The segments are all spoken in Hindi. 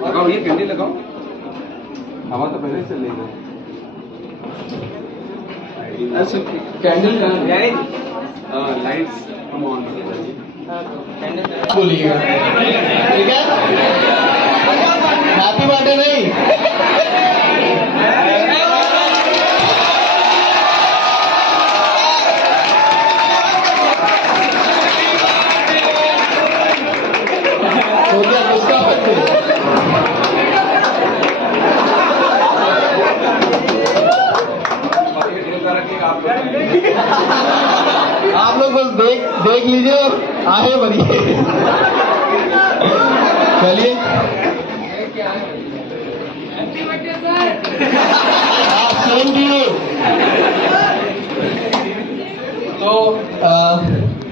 लगाओ, ये कैंडल लगाओ। हवा तो पहले से ले गए। कैंडल लाइट्स कम ऑन बोलिएगा, ठीक है? हैप्पी बर्थडे नहीं, हो गया उसका बर्थडे। आप लोग बस देख लीजिए और आगे बढ़िए। चलिए, आप सेम टू यू। तो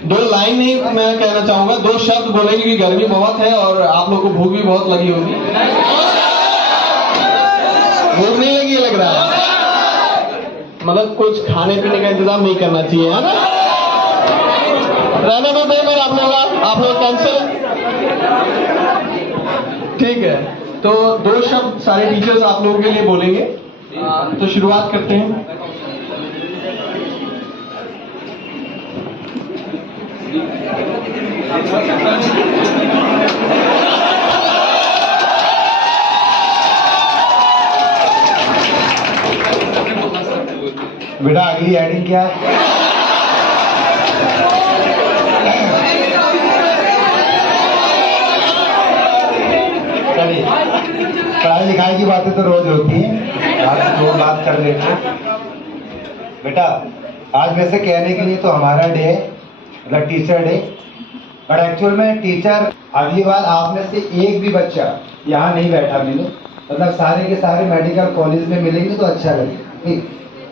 दो लाइन नहीं मैं कहना चाहूंगा, दो शब्द बोलेंगे कि गर्मी बहुत है और आप लोग को भूख भी बहुत लगी होगी। भूख नहीं लगी लग रहा है, मतलब कुछ खाने पीने का इंतजाम नहीं करना चाहिए, है ना? रहने में देंगे आप लोग कैंसिल, ठीक है? तो दो शब्द सारे टीचर्स आप लोगों के लिए बोलेंगे। तो शुरुआत करते हैं। बेटा अगली एडिंग क्या है? पढ़ाई लिखाई की बातें तो रोज होती हैं, आज दो बात कर लेते हैं। बेटा आज वैसे कहने के लिए तो हमारा डे है, मतलब टीचर डे, बट एक्चुअल में टीचर अगली बार आप में से एक भी बच्चा यहाँ नहीं बैठा मिले, मतलब सारे के सारे मेडिकल कॉलेज में मिलेंगे तो अच्छा लगेगा, ठीक?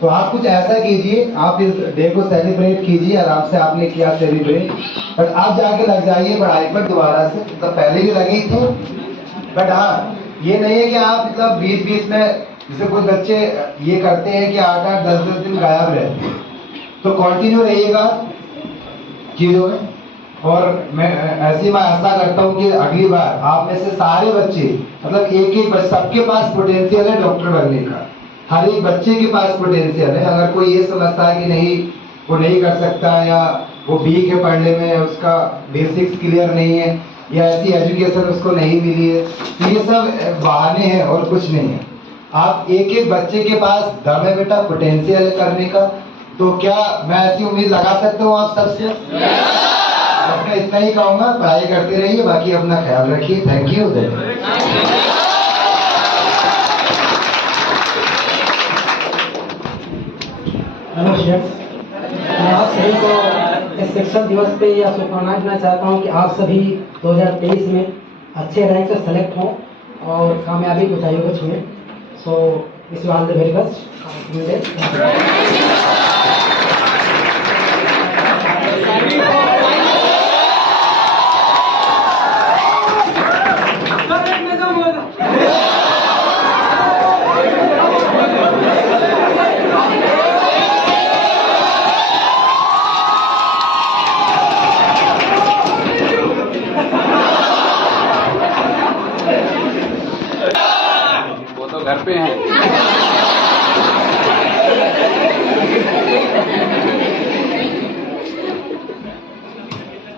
तो आप कुछ ऐसा कीजिए, आप इस डे को सेलिब्रेट कीजिए, आराम से आपने किया सेलिब्रेट, बट आप जाके लग जाइए पढ़ाई पर दोबारा से, तो पहले भी लगी थी। बट हाँ, ये नहीं है कि आप मतलब बीच में, जैसे कुछ बच्चे ये करते हैं कि 8-8, 10-10 दिन गायब रहते हैं, तो कंटिन्यू रहिएगा चीजों में। और मैं ऐसी मैं आशा करता हूँ कि अगली बार आप में से सारे बच्चे, मतलब एक सबके पास पोटेंशियल है डॉक्टर बनने का, हर एक बच्चे के पास पोटेंशियल है। अगर कोई ये समझता है कि नहीं वो नहीं कर सकता, या वो वीक है पढ़ने में, उसका बेसिक्स क्लियर नहीं है, या ऐसी एजुकेशन उसको नहीं मिली है, तो ये सब बहाने हैं और कुछ नहीं है। आप एक बच्चे के पास दम है बेटा, पोटेंशियल करने का, तो क्या मैं ऐसी उम्मीद लगा सकता हूँ आप सबसे? मैं इतना ही कहूँगा, पढ़ाई करते रहिए, बाकी अपना ख्याल रखिए। Thank you. नमस्कार, मैं आप सभी को इस शिक्षक दिवस पे यह शुभकामनाएं देना चाहता हूं कि आप सभी 2023 में अच्छे रैंक से सेलेक्ट हों और कामयाबी की ऊंचाइयों को छुएं। So wish you all the very best. घर पे हैं।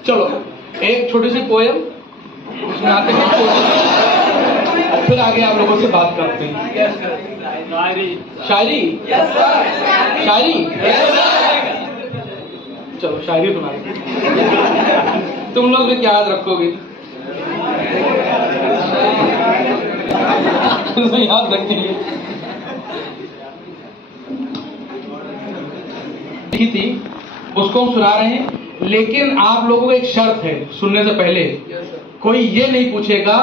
चलो एक छोटी सी पोयम उसमें आते हैं, फिर आगे आप लोगों से बात करते हैं। शायरी शायरी चलो शायरी सुना। तुम लोग भी क्या याद रखोगे? याद रखेंगे। थी उसको हम सुना रहे हैं, लेकिन आप लोगों को एक शर्त है, सुनने से पहले कोई ये नहीं पूछेगा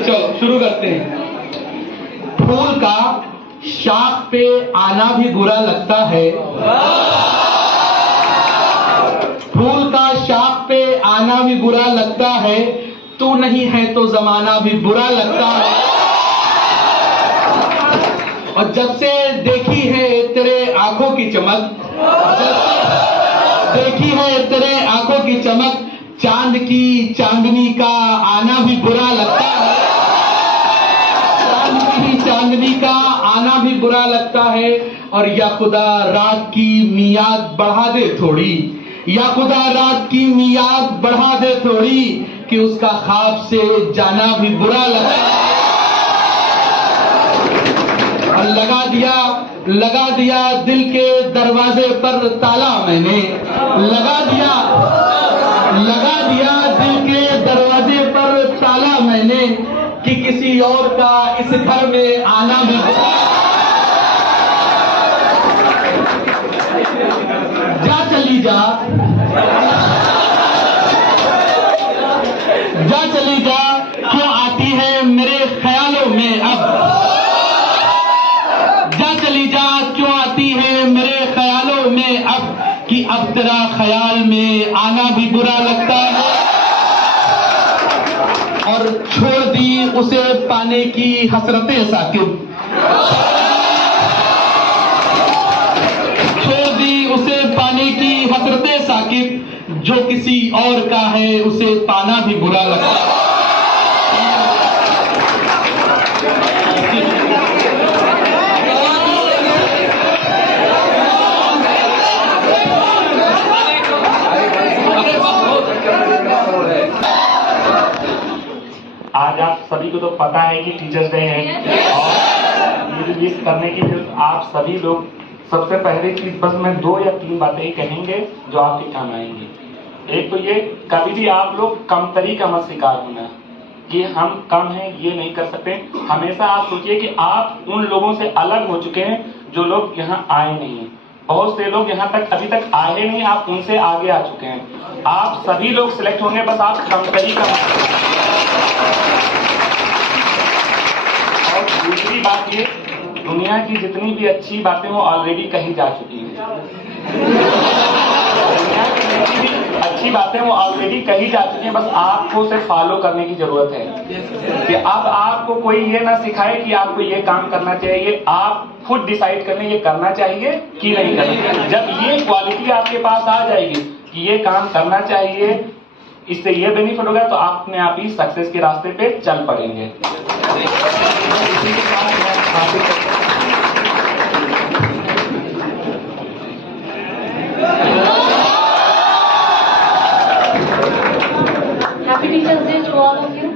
चलो शुरू करते हैं। फूल का शाख पे आना भी बुरा लगता है, फूल का शाख पे आना भी बुरा लगता है, तू नहीं है तो जमाना भी बुरा लगता है। और जब से देखी है तेरे आंखों आंखों की चमक, देखी है तेरे आंखों की चमक, चांद की चांदनी का आना भी बुरा लगता है, चांद की चांदनी का आना भी बुरा लगता है। और या खुदा रात की मियाद बढ़ा दे थोड़ी, या खुदा रात की मियाद बढ़ा दे थोड़ी, कि उसका ख्वाब से जाना भी बुरा लगता है। और लगा दिया दिल के दरवाजे पर ताला मैंने, लगा दिया दिल के दरवाजे पर ताला मैंने, कि किसी और का इस घर में आना भी जा चली जा चली जा, क्यों आती है मेरे ख्यालों में अब, जा चली जा क्यों आती है मेरे ख्यालों में अब, कि अब तेरा ख्याल में आना भी बुरा लगता है। और छोड़ दी उसे पाने की हसरतें साकिब, छोड़ दी उसे पाने की हसरतें साकिब, जो किसी और का है उसे पाना भी बुरा लगता है। आज आप सभी को तो पता है कि टीचर्स डे है, और ये रिलीज करने के लिए आप सभी लोग सबसे पहले चीज बस मैं 2 या 3 बातें ही कहेंगे जो आपके काम आएंगी। एक तो ये, कभी भी आप लोग कमतरी का मत शिकार होना कि हम कम हैं, ये नहीं कर सकते। हमेशा आप सोचिए कि आप उन लोगों से अलग हो चुके हैं जो लोग यहाँ आए नहीं हैं। बहुत से लोग यहाँ तक अभी तक आए नहीं, आप उनसे आगे आ चुके हैं। आप सभी लोग सिलेक्ट होंगे, बस आप कमतरी का मत। और दूसरी बात ये, दुनिया की जितनी भी अच्छी बातें वो ऑलरेडी कही जा चुकी हैं। दुनिया की जितनी भी अच्छी बातें वो ऑलरेडी कही जा चुकी हैं, बस आपको उसे फॉलो करने की जरूरत है। कि अब आपको कोई ये ना सिखाए कि आपको ये काम करना चाहिए, आप खुद डिसाइड करने ये करना चाहिए कि नहीं करना चाहिए। जब ये क्वालिटी आपके पास आ जाएगी कि ये काम करना चाहिए, इससे ये बेनिफिट होगा, तो आप अपने आप ही सक्सेस के रास्ते पे चल पड़ेंगे। Happy Teachers Day to all of you.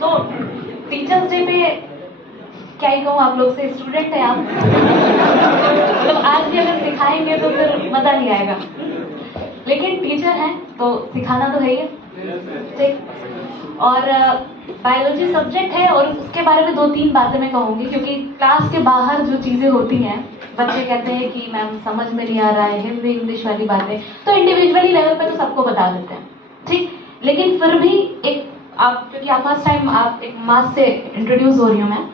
तो टीचर्स डे पे क्या ही कहूँ, आप लोग से स्टूडेंट है आप, मतलब आज भी अगर सिखाएंगे तो फिर मजा नहीं आएगा, लेकिन टीचर हैं तो सिखाना तो है ही, ठीक। और बायोलॉजी सब्जेक्ट है, और उसके बारे में 2-3 बातें मैं कहूँगी, क्योंकि क्लास के बाहर जो चीज़ें होती हैं, बच्चे कहते हैं कि मैम समझ में नहीं आ रहा है, हिंदी इंग्लिश वाली बातें, तो इंडिविजुअली लेवल पे तो सबको बता देते हैं, ठीक। लेकिन फिर भी एक आप, क्योंकि आप फर्स्ट टाइम आप एक मास से इंट्रोड्यूस हो रही हूँ मैं,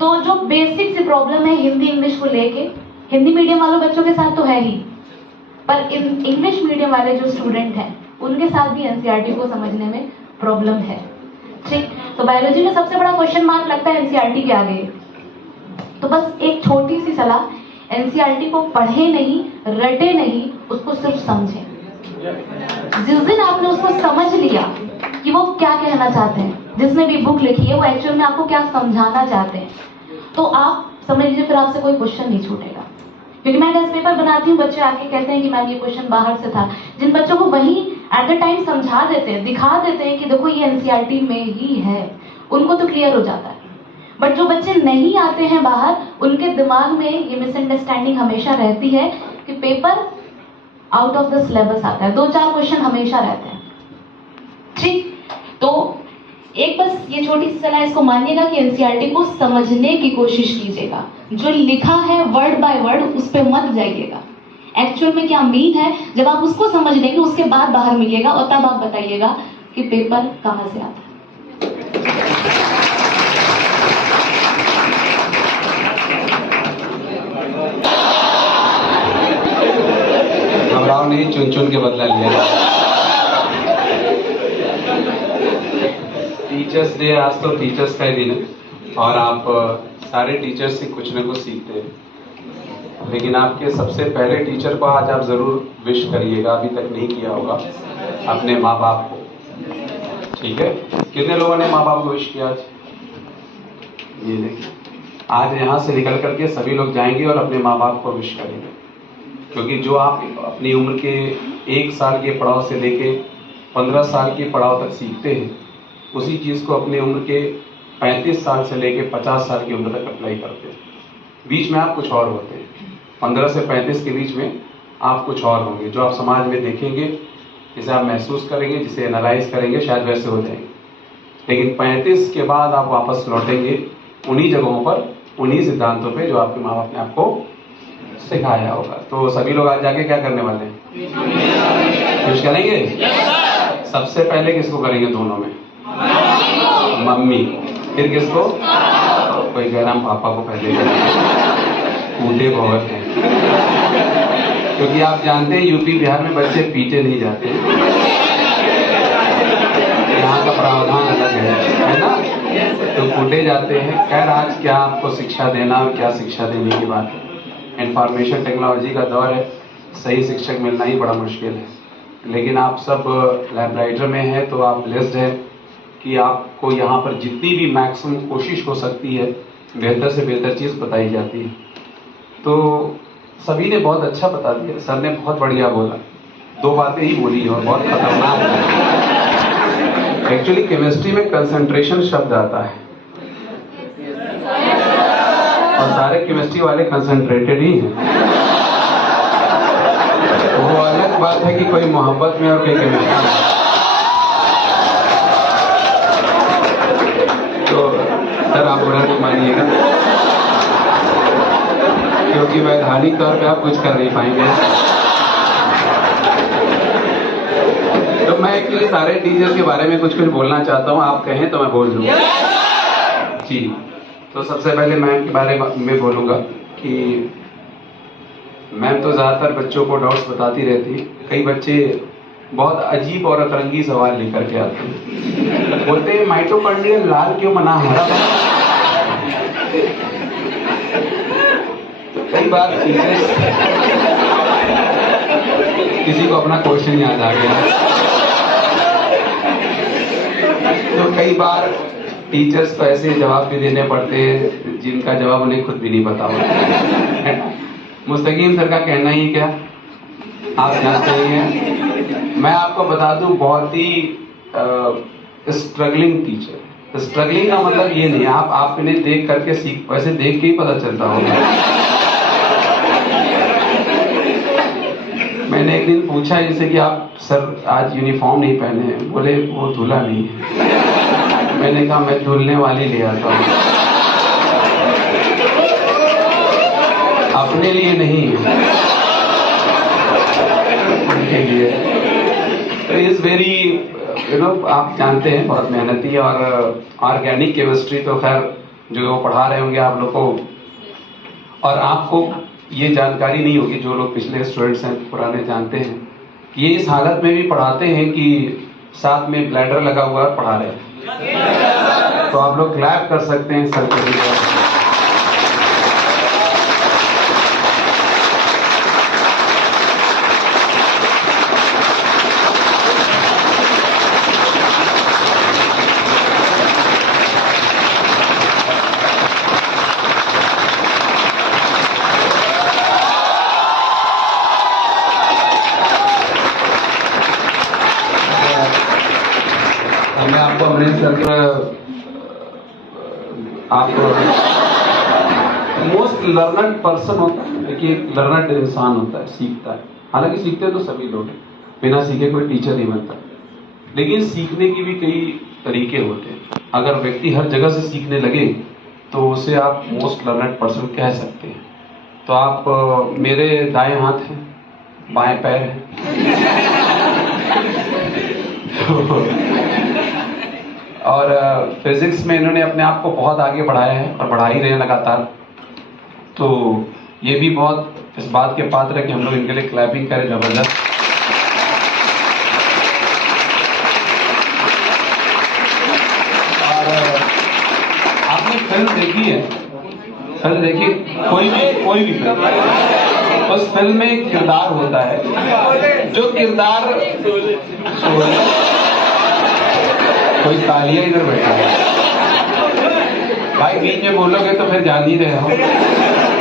तो जो बेसिक सी प्रॉब्लम है हिंदी इंग्लिश को लेके, हिंदी मीडियम वालों बच्चों के साथ तो है ही, पर इंग्लिश मीडियम वाले जो स्टूडेंट हैं उनके साथ भी एनसीईआरटी को समझने में प्रॉब्लम है, ठीक। तो बायोलॉजी में सबसे बड़ा क्वेश्चन मार्क लगता है एनसीईआरटी के आगे। तो बस एक छोटी सी सलाह, एनसीईआरटी को पढ़े नहीं, रटे नहीं, उसको सिर्फ समझें। जिस दिन आपने उसको समझ लिया कि वो क्या कहना चाहते हैं, जिसने भी बुक लिखी है वो एक्चुअल में आपको क्या समझाना चाहते हैं, तो आप समझ लीजिए फिर आपसे कोई क्वेश्चन नहीं छूटेगा। क्योंकि मैं टेस्ट पेपर बनाती हूँ, बच्चे आके कहते हैं कि मैम ये क्वेश्चन बाहर से था, जिन बच्चों को वही एट द टाइम समझा देते हैं, दिखा देते हैं कि देखो ये एनसीईआरटी में ही है, उनको तो क्लियर हो जाता है। बट जो बच्चे नहीं आते हैं बाहर, उनके दिमाग में ये मिसअंडरस्टैंडिंग हमेशा रहती है कि paper out of the syllabus आता है, 2-4 क्वेश्चन हमेशा रहते हैं, ठीक। तो एक बस ये छोटी सी सलाह, इसको मानिएगा कि एनसीईआरटी को समझने की कोशिश कीजिएगा, जो लिखा है वर्ड बाय वर्ड उस पर मत जाइएगा, एक्चुअल में क्या मीन है, जब आप उसको समझ लेंगे उसके बाद बाहर मिलिएगा, और तब आप बताइएगा कि पेपर कहाँ से आता है। घबराओ नहीं, चुन चुन के बदला लिया। टीचर्स डे, आज तो टीचर्स का ही दिन है, और आप सारे टीचर से कुछ न कुछ सीखते हैं, लेकिन आपके सबसे पहले टीचर को आज आप जरूर विश करिएगा, अभी तक नहीं किया होगा, अपने माँ बाप को। ठीक है, कितने लोगों ने माँ बाप को विश किया आज? ये देखिए, आज यहाँ से निकल करके सभी लोग जाएंगे और अपने माँ बाप को विश करेंगे, क्योंकि जो आप अपनी उम्र के 1 साल के पड़ाव से लेके 15 साल के पड़ाव तक सीखते हैं, उसी चीज़ को अपने उम्र के 35 साल से लेके 50 साल की उम्र तक अप्लाई करते हैं। बीच में आप कुछ और होते हैं, 15 से 35 के बीच में आप कुछ और होंगे, जो आप समाज में देखेंगे, जिसे आप महसूस करेंगे, जिसे एनालाइज करेंगे, शायद वैसे हो जाएंगे। लेकिन 35 के बाद आप वापस लौटेंगे उन्हीं जगहों पर, उन्हीं सिद्धांतों पे जो आपके माँ बाप ने आपको सिखाया होगा। तो सभी लोग आज जाके क्या करने वाले हैं? विश करेंगे। सबसे पहले किसको करेंगे? दोनों में मम्मी, फिर किसको? कोई कह रहा हम पापा को पहले करेंगे, कूदे बहुत हैं, क्योंकि आप जानते हैं यूपी बिहार में बच्चे पीटे नहीं जाते, यहाँ का प्रावधान अलग है ना, तो कूटे जाते हैं। खैर, आज क्या आपको शिक्षा देना और क्या शिक्षा देने की बात है। इंफॉर्मेशन टेक्नोलॉजी का दौर है, सही शिक्षक मिलना ही बड़ा मुश्किल है, लेकिन आप सब लैबराइटर में हैं तो आप ब्लेस्ड हैं कि आपको यहाँ पर जितनी भी मैक्सिमम कोशिश हो सकती है बेहतर से बेहतर चीज़ बताई जाती है। तो सभी ने बहुत अच्छा बता दिया, सर ने बहुत बढ़िया बोला, 2 बातें ही बोली और बहुत खतरनाक है। एक्चुअली केमिस्ट्री में कंसंट्रेशन शब्द आता है और सारे केमिस्ट्री वाले कंसंट्रेटेड ही हैं। वो अलग बात है कि कोई मोहब्बत में और कोई केमिस्ट्री में। तो सर आप बुरा नहीं मानिएगा, क्योंकि वैधानिक तौर पे आप कुछ कर नहीं पाएंगे। तो मैं एक्चुअली सारे टीचर्स के बारे में कुछ बोलना चाहता हूँ, आप कहें तो मैं बोल दूँ जी। तो सबसे पहले मैम के बारे में बोलूँगा कि मैम तो ज़्यादातर बच्चों को डाउट्स बताती रहती है। कई बच्चे बहुत अजीब और अतरंगी सवाल लेकर के आते हैं, बोलते हैं माइटोकॉन्ड्रिया लाल क्यों बना हरा? तो कई बार किसी को अपना क्वेश्चन याद आ गया, तो कई बार टीचर्स को ऐसे जवाब भी देने पड़ते हैं जिनका जवाब उन्हें खुद भी नहीं पता होता। मुस्तकीम सर का कहना ही क्या, आप जानते ही हैं। मैं आपको बता दूं, बहुत ही स्ट्रगलिंग टीचर। स्ट्रगलिंग का मतलब ये नहीं, आप इन्हें देख करके सीख, वैसे देख के ही पता चलता होगा। मैंने एक दिन पूछा इनसे कि आप सर आज यूनिफॉर्म नहीं पहने हैं, बोले वो धुला नहीं है। मैंने कहा मैं धुलने वाली ले आता हूँ, अपने लिए नहीं, उनके लिए। तो इज वेरी आप जानते हैं बहुत मेहनती, और ऑर्गेनिक केमिस्ट्री तो खैर जो वो पढ़ा रहे होंगे आप लोग को, और आपको ये जानकारी नहीं होगी, जो लोग पिछले स्टूडेंट्स हैं पुराने जानते हैं, ये इस हालत में भी पढ़ाते हैं कि साथ में ब्लैडर लगा हुआ पढ़ा रहे हैं। तो आप लोग क्लैप कर सकते हैं सर के लिए। मैं आपको अपने सर आप मोस्ट लर्नड पर्सन होता है, देखिए लर्नड इंसान होता है, सीखता है। हालांकि सीखते तो सभी लोग हैं, बिना सीखे कोई टीचर नहीं बनता, लेकिन सीखने की भी कई तरीके होते हैं। अगर व्यक्ति हर जगह से सीखने लगे तो उसे आप मोस्ट लर्नड पर्सन कह सकते हैं। तो आप मेरे दाएं हाथ हैं, बाएं पैर हैं, और फिजिक्स में इन्होंने अपने आप को बहुत आगे बढ़ाया है और बढ़ा ही रहे हैं लगातार। तो ये भी बहुत इस बात के पात्र है कि हम लोग इनके लिए क्लैपिंग करें जबरदस्त। और आपने फिल्म देखी है सर देखिए, कोई भी फिल्म, उस फिल्म में एक किरदार होता है, जो किरदार, कोई तालियां इधर बैठा है भाई, बीच में बोलोगे तो फिर जान ही रहे हो,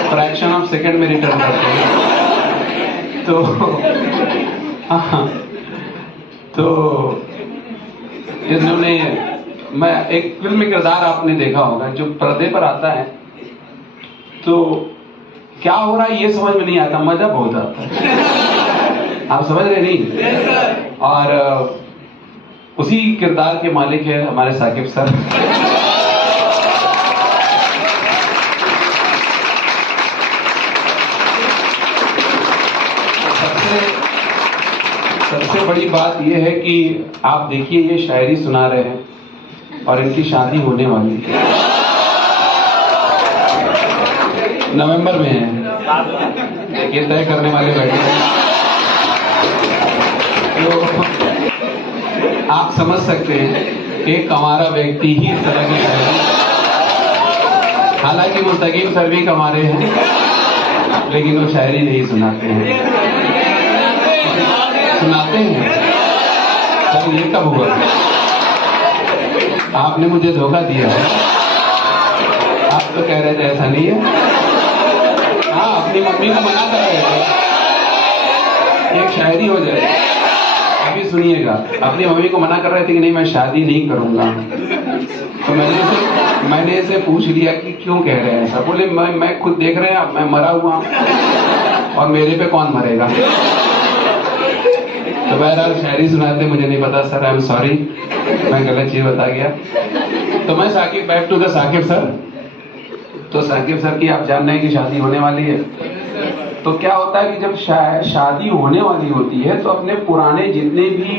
फ्रैक्शन ऑफ सेकंड में रिटर्न करते हैं। तो हाँ, तो इन्होंने, मैं एक फिल्म में किरदार आपने देखा होगा, जो पर्दे पर आता है तो क्या हो रहा है ये समझ में नहीं आता, मजा बहुत आता है। आप समझ रहे नहीं? और उसी किरदार के मालिक है हमारे साकिब सर। सबसे बड़ी बात यह है कि आप देखिए, ये शायरी सुना रहे हैं और इनकी शादी होने वाली है, नवंबर में है, ये तय करने वाले बैठे हैं। तो आप समझ सकते हैं, एक कमारा व्यक्ति ही इस तरह की शायरी, हालांकि मुस्तकीम सर भी कमारे हैं, लेकिन वो शायरी नहीं सुनाते हैं। सुनाते हैं सर, ये कब हुआ? आपने मुझे धोखा दिया है, आप तो कह रहे थे ऐसा नहीं है। हाँ, अपनी मम्मी को मना कर रहे थे, एक शायरी हो जाए, अभी सुनिएगा, अपनी मम्मी को मना कर रहे थे कि नहीं मैं शादी नहीं करूंगा। तो मैंने इसे पूछ लिया कि क्यों कह रहे हैं ऐसा? बोले मैं खुद देख रहे हैं, मैं मरा हुआ और मेरे पे कौन मरेगा। तो बहरहाल शायरी सुनाते, मुझे नहीं पता सर, आई एम सॉरी, मैं गलत चीज बता गया। तो मैं Saqib, back to the Saqib sir. तो साकिब सर की आप जान रहे हैं कि शादी होने वाली है। तो क्या होता है कि जब शादी होने वाली होती है तो अपने पुराने जितने भी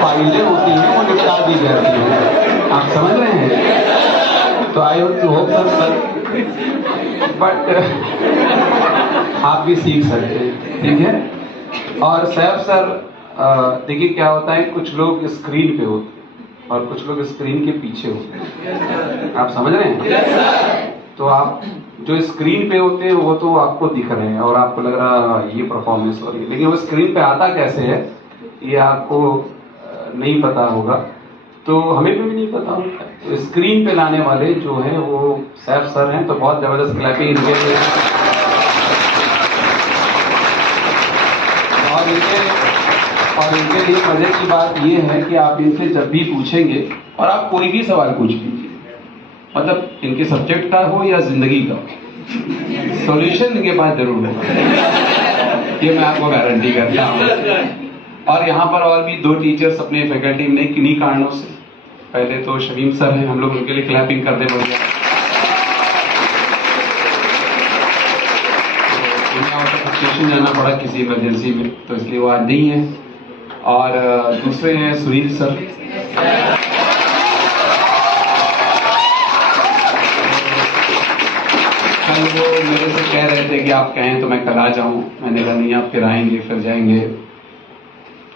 फाइलें होती हैं वो निपटा दी जाती हैं। आप समझ रहे हैं? तो आई होप सर, बट आप भी सीख सकते हैं, ठीक है। और सैफ सर, देखिए क्या होता है, कुछ लोग स्क्रीन पे होते हैं और कुछ लोग स्क्रीन के पीछे होते हैं। आप समझ रहे हैं? तो आप जो स्क्रीन पे होते हैं वो तो आपको दिख रहे हैं और आपको लग रहा ये परफॉर्मेंस हो रही है, लेकिन वो स्क्रीन पे आता कैसे है ये आपको नहीं पता होगा, तो हमें भी नहीं पता होता। तो स्क्रीन पे लाने वाले जो है वो सैफ सर हैं, तो बहुत जबरदस्त क्लैपिंग इनके लिए। और इनके लिए मजे की बात ये है कि आप इनसे जब भी पूछेंगे, और आप कोई भी सवाल पूछ लीजिए, मतलब इनके सब्जेक्ट का हो या जिंदगी का, सॉल्यूशन इनके पास जरूर होगा, ये मैं आपको गारंटी करता हूँ। और यहाँ पर और भी 2 टीचर्स अपने फैकल्टी में किन्हीं कारणों से, पहले तो शमीम सर हैं, हम लोग उनके लिए क्लैपिंग कर दे बढ़िया। स्टेशन जाना पड़ा किसी इमरजेंसी में, तो इसलिए वो आज नहीं है। और दूसरे हैं सुनील सर, कल वो मेरे से कह रहे थे कि आप कहें तो मैं कल आ जाऊं, मैंने कहा नहीं, आप फिर आएंगे फिर जाएंगे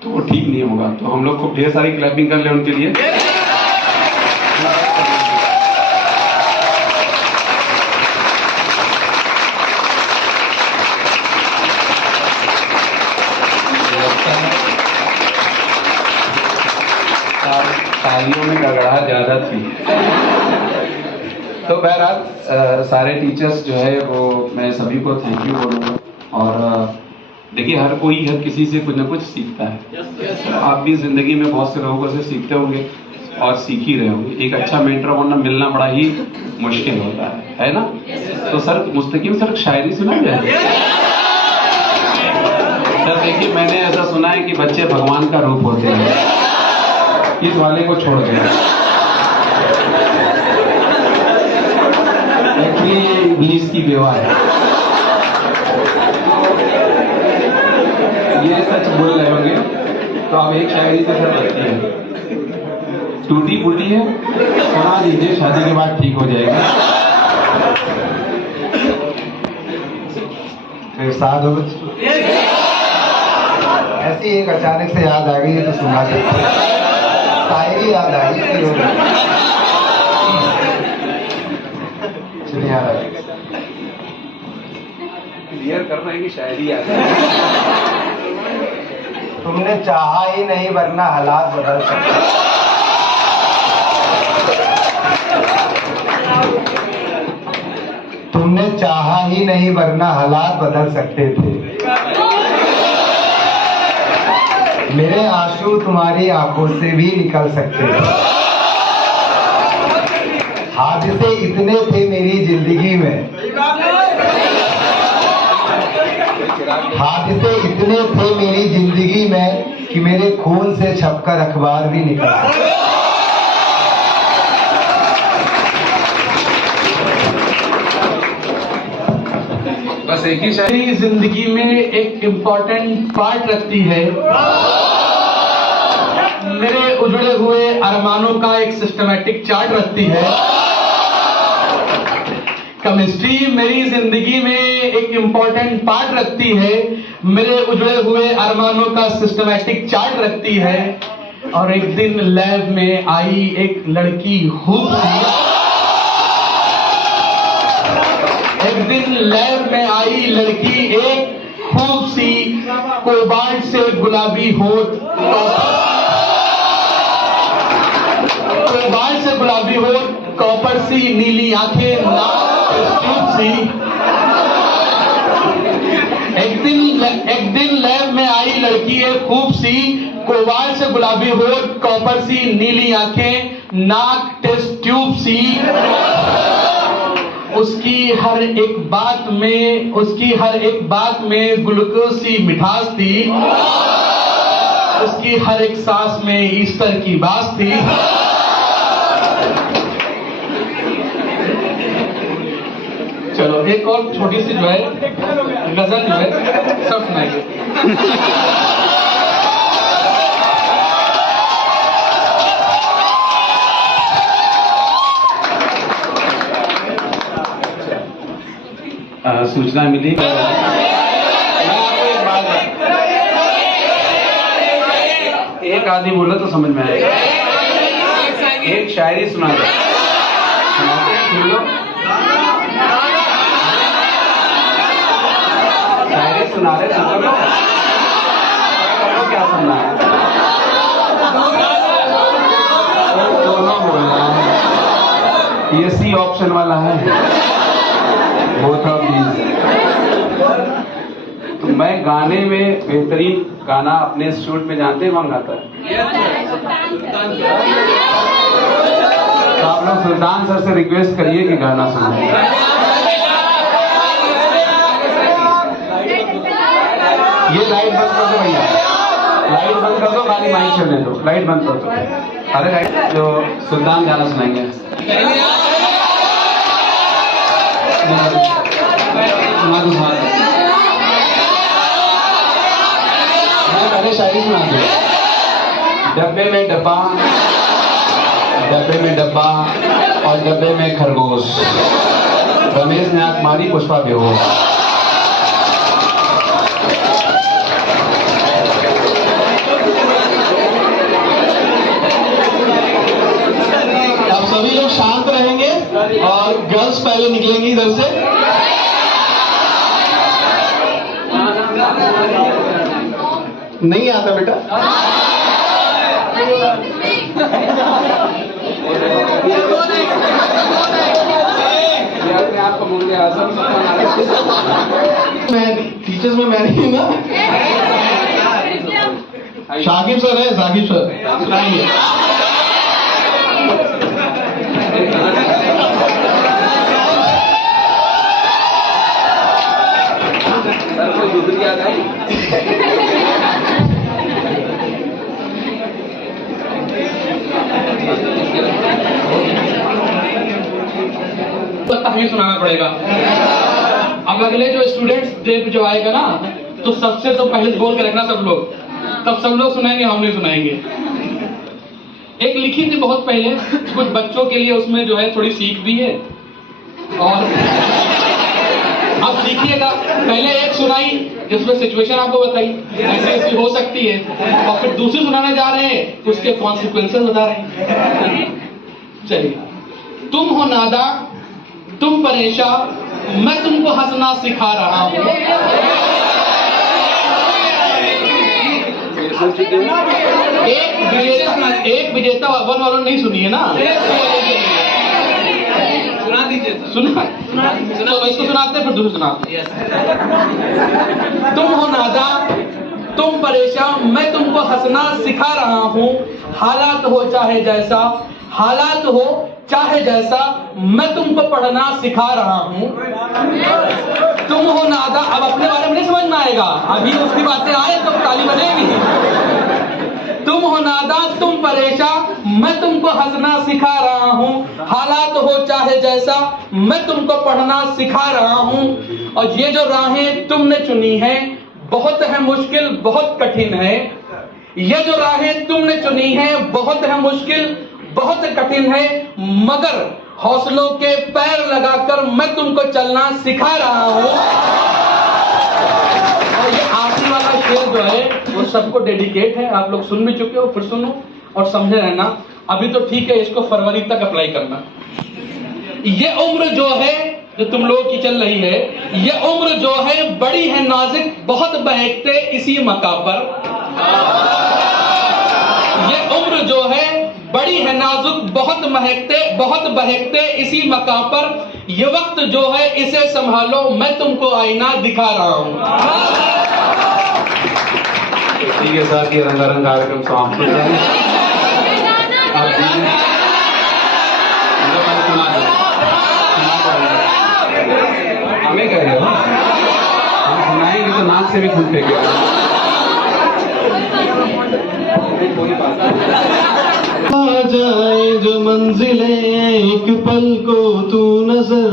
तो वो ठीक नहीं होगा। तो हम लोग को ढेर सारी क्लैपिंग कर ले उनके लिए। तालियों में गड़गड़ा ज्यादा थी। तो बहरहाल सारे टीचर्स जो है वो मैं सभी को थैंक यू बोलूँगा। और देखिए हर कोई हर किसी से कुछ ना कुछ सीखता है। आप भी जिंदगी में बहुत से लोगों से सीखते होंगे और सीख ही रहे होंगे। एक अच्छा मेंटर होना मिलना बड़ा ही मुश्किल होता है ना। तो सर मुस्तकीम सर शायरी सुना जाए सर। देखिए मैंने ऐसा सुना है कि बच्चे भगवान का रूप होते हैं, इस वाले को छोड़ दें। एक्चुअली ये इब्लीस की बेवा है, ये सच बोल रहे होंगे। तो अब एक शायरी तो सर लगती है, टूटी फूटी है, सुना दीजिए, शादी के बाद ठीक हो जाएगा। फिर साथ हो ऐसी एक अचानक से याद आ गई, तो सुना देते, शायरी याद आई। नहीं आ रहा है। क्लियर कर रहे हैं कि शायरी आ जाए। तुमने चाहा ही नहीं वरना हालात बदल सकते। तुमने चाहा ही नहीं वरना हालात बदल सकते थे। मेरे आंसू तुम्हारी आंखों से भी निकल सकते थे। हादसे इतने थे मेरी जिंदगी में, हादसे इतने थे मेरी जिंदगी में कि मेरे खून से छपकर अखबार भी निकल सकते। बस एक ही शायरी मेरी जिंदगी में एक इम्पोर्टेंट पार्ट रखती है। मेरे उजड़े हुए अरमानों का एक सिस्टमैटिक चार्ट रखती है। केमिस्ट्री मेरी जिंदगी में एक इम्पोर्टेंट पार्ट रखती है। मेरे उजड़े हुए अरमानों का सिस्टमैटिक चार्ट रखती है। और एक दिन लैब में आई एक लड़की खूबसूरत, एक दिन लैब में आई लड़की एक खूब सी, कोबाल्ट से गुलाबी होठ, कोबाल्ट से गुलाबी होठ, कॉपर सी नीली आंखें, नाक सी। एक दिन लैब में आई लड़की एक खूब सी, कोबाल्ट से गुलाबी होठ, कॉपर सी नीली आंखें, नाक टेस्ट ट्यूब सी। उसकी हर एक बात में ग्लूकोज सी मिठास थी। उसकी हर एक सांस में ईस्टर की बात थी। चलो एक और छोटी सी जो है गजल जो है सब सुनाएंगे। सूचना मिली। एक आदमी बोला तो समझ में आएगा। एक शायरी सुना दो, सुन लो। शायरी सुना रहे, सुन लो। क्या सुनना है? दोनों बोलना है। ये सी ऑप्शन वाला है। Both of these. तो मैं गाने में बेहतरीन गाना अपने इंस्टीट्यूट में जानते हैं कौन गाता है? तो आप लोग सुल्तान सर से रिक्वेस्ट करिए कि गाना सुनाए। ये लाइट बंद कर दो भैया, लाइट बंद कर दो, खाली माइक चलने दो, लाइट बंद कर दो। अरे लाइट, जो सुल्तान गाना सुनाएंगे। पहले शायरी सुना दो। डब्बे में डब्बा, डब्बे में डब्बा और डब्बे में खरगोश, रमेश ने आंख मारी, पुष्पा बेहोश। आप सभी लोग शांत रहेंगे और गर्ल्स पहले निकलेंगी इधर से। नहीं आता बेटा। आपको मुझे आजम मैं टीचर्स में मैं नहीं ना। शाकिब सर है, शाकिब सर सुनाएंगे। सर को दूसरी याद आई। हमें सुनाना पड़ेगा। अब अगले जो स्टूडेंट्स डे जो आएगा ना, तो सबसे तो पहले बोल के रखना सब लोग, तब सब लोग सुनाएंगे, हम नहीं सुनाएंगे। एक लिखी थी बहुत पहले कुछ बच्चों के लिए, उसमें जो है थोड़ी सीख भी है। और अब सीखिएगा, पहले एक सुनाई जिसमें सिचुएशन आपको बताई ऐसे ऐसी हो सकती है, और फिर दूसरी सुनाने जा रहे हैं उसके कॉन्सिक्वेंसेस बता रहे हैं। चलिए। तुम हो नादा तुम परेशान, मैं तुमको हंसना सिखा रहा हूँ। एक विजेता वन वालों नहीं सुनी है ना? सुना दीजिए। सुना तो इसको सुनाते हैं, फिर दूसरे सुनाते। तुम हो नादा, तुम परेशान, मैं तुमको हंसना सिखा रहा हूँ। हालात हो चाहे जैसा, हालात हो चाहे जैसा, मैं तुमको पढ़ना सिखा रहा हूँ। तुम हो नादा, अब अपने बारे में नहीं समझ में आएगा, अभी उसकी बातें आए तो ताली बजेगी। तुम हो नादा, तुम परेशान, मैं तुमको हंसना सिखा रहा हूँ। हालात हो चाहे जैसा, मैं तुमको पढ़ना सिखा रहा हूँ। और ये जो राहें तुमने चुनी है, बहुत है मुश्किल, बहुत कठिन है। ये जो राहें तुमने चुनी है, बहुत है मुश्किल, बहुत कठिन है, मगर हौसलों के पैर लगाकर मैं तुमको चलना सिखा रहा हूँ। और ये आखिरी वाला शेर जो है वो सबको डेडिकेट है, आप लोग सुन भी चुके हो, फिर सुनो और समझे रहना। अभी तो ठीक है, इसको फरवरी तक अप्लाई करना। ये उम्र जो है जो तुम लोगों की चल रही है, ये उम्र जो है बड़ी है नाजुक, बहुत बहकते इसी मका पर। ये उम्र जो है बड़ी है नाजुक, बहुत बहकते इसी मका पर। ये वक्त जो है इसे संभालो, मैं तुमको आईना दिखा रहा हूँ। इसी के साथ ये रंगारंग कार्यक्रम समाप्त होता है। हमें कह रहे हो, हम सुनाएंगे तो नाक से भी खून फेंकेगा। आ जाए जो मंजिलें, एक पल को तू नजर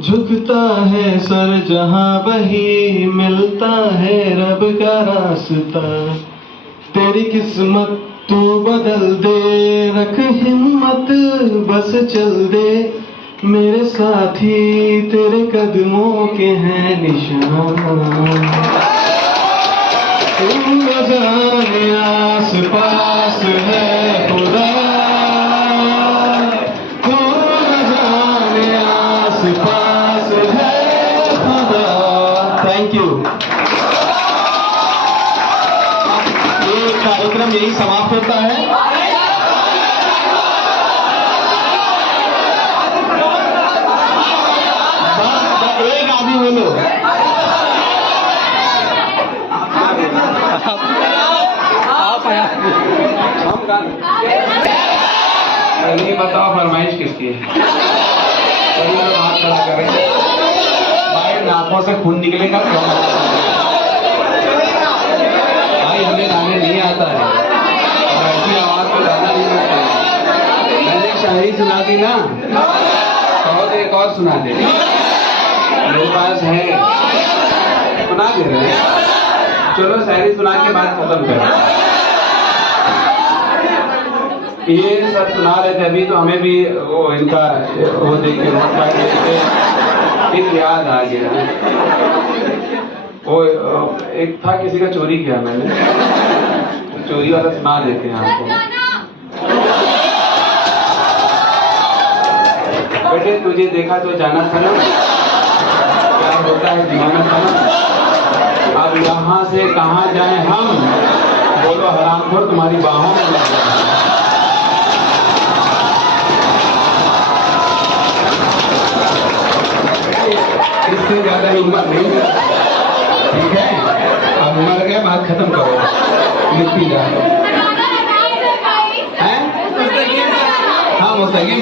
झुकता है सर जहां वही मिलता है रब का रास्ता। तेरी किस्मत तू बदल दे, रख हिम्मत बस चल दे, मेरे साथी तेरे कदमों के हैं निशान। तू न जाने आस पास है खुदा, तू न जाने आस पास है खुदा। Thank you. ये कार्यक्रम यही समाप्त होता है। एक आदमी बोलो, पहले बताओ फरमाइश किसकी है? सभी लोग हाथ खड़ा करें। भाई नाकों से खून निकलेगा क्यों? भाई हमें गाने नहीं आता है और ऐसी आवाज को गाना नहीं आता है। मैंने शायरी सुना दी ना, कहो तो एक और सुना दे। मेरे पास है, सुना दे रहे हैं। चलो शायरी सुना के बाद खत्म करें। ये सब सुना रहे थे अभी, तो हमें भी वो इनका वो देख के नोट पाए एक याद आ गया। वो एक था, किसी का चोरी किया मैंने, चोरी वाला सुना देते हैं आपको। बेटे तुझे देखा तो जाना था ना, क्या होता है दीवाना था ना। अब यहाँ से कहाँ जाए हम, बोलो हरामखोर तुम्हारी बाहों में लग जाए। इससे ज्यादा हिम्मत नहीं है, ठीक है? अब मर गए, बात खत्म करो, मिट्टी डालो। हाँ मुस्तकीम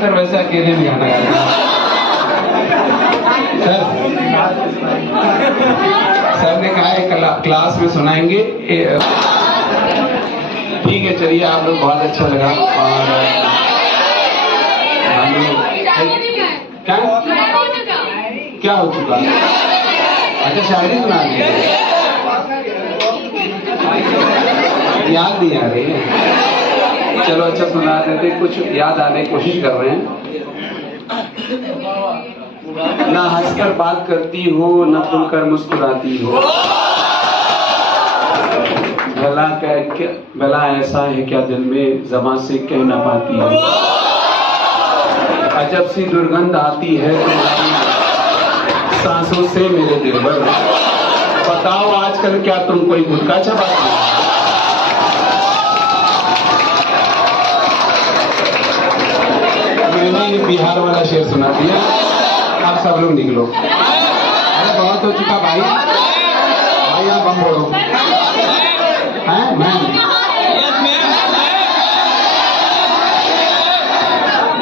सर वैसे अकेले नहीं आना सर ने कहा है क्लास में सुनाएंगे। ठीक है, चलिए आप लोग, बहुत अच्छा लगा। और क्या हो चुका? अच्छा शायरी सुना दी, याद नहीं आ रही है। चलो अच्छा सुना देते, कुछ याद आने की कोशिश कर रहे हैं। ना हंसकर बात करती हो, न खुलकर मुस्कुराती हो, भला ऐसा है क्या दिल में ज़बां से कह ना पाती है, अजब सी दुर्गंध आती है तुम्हारी सांसों से मेरे दिल पर। बताओ आजकल क्या तुम कोई गुटखा चबाती हो? मैंने बिहार वाला शेर सुना दिया, अब सब लोग निकलो। अरे बहुत हो चुका भाई, भाई आप हम बोलो हैं मैम।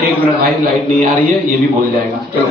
एक मिनट भाई, लाइट नहीं आ रही है, ये भी बोल जाएगा। चलो